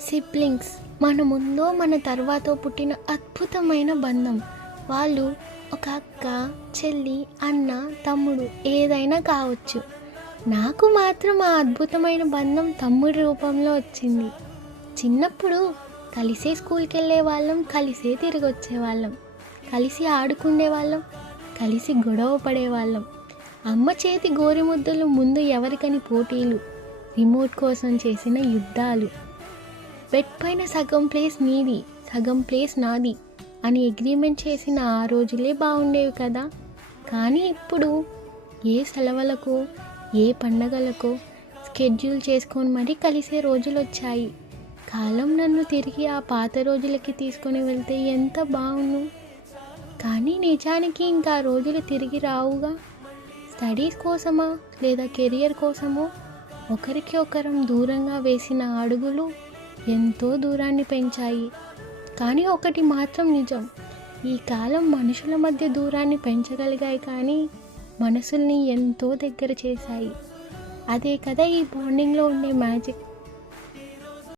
Siblings మన ముందో మన తర్వాతో పుట్టిన అద్భుతమైన బంధం. వాళ్ళు ఒక అక్క, చెల్లి, అన్న, తమ్ముడు ఏదైనా కావచ్చు. నాకు మాత్రం ఆ అద్భుతమైన బంధం తమ్ముడి రూపంలో వచ్చింది. చిన్నప్పుడు కలిసే స్కూల్కి వెళ్ళే వాళ్ళం, కలిసే తిరిగి వచ్చేవాళ్ళం, కలిసి ఆడుకునే వాళ్ళం, కలిసి గొడవ పడేవాళ్ళం. అమ్మ చేతి గోరిముద్దలు ముందు ఎవరికని పోటీలు, రిమోట్ కోసం చేసిన యుద్ధాలు, బెడ్ పైన సగం ప్లేస్ నీది, సగం ప్లేస్ నాది అని అగ్రిమెంట్ చేసిన ఆ రోజులే బాగుండేవి కదా. కానీ ఇప్పుడు ఏ సెలవులకు, ఏ పండగలకు స్కెడ్యూల్ చేసుకొని మరీ కలిసే రోజులు వచ్చాయి. కాలం నన్ను తిరిగి ఆ పాత రోజులకి తీసుకొని వెళ్తే ఎంత బాగుండు. కానీ నిజానికి ఇంకా ఆ రోజులు తిరిగి రావుగా. స్టడీస్ కోసమా లేదా కెరియర్ కోసమో ఒకరికి ఒకరం దూరంగా వేసిన అడుగులు ఎంతో దూరాన్ని పెంచాయి. కానీ ఒకటి మాత్రం నిజం, ఈ కాలం మనుషుల మధ్య దూరాన్ని పెంచగలిగాయి కానీ మనసుల్ని ఎంతో దగ్గర చేశాయి. అదే కదా ఈ బాండింగ్లో ఉండే మ్యాజిక్.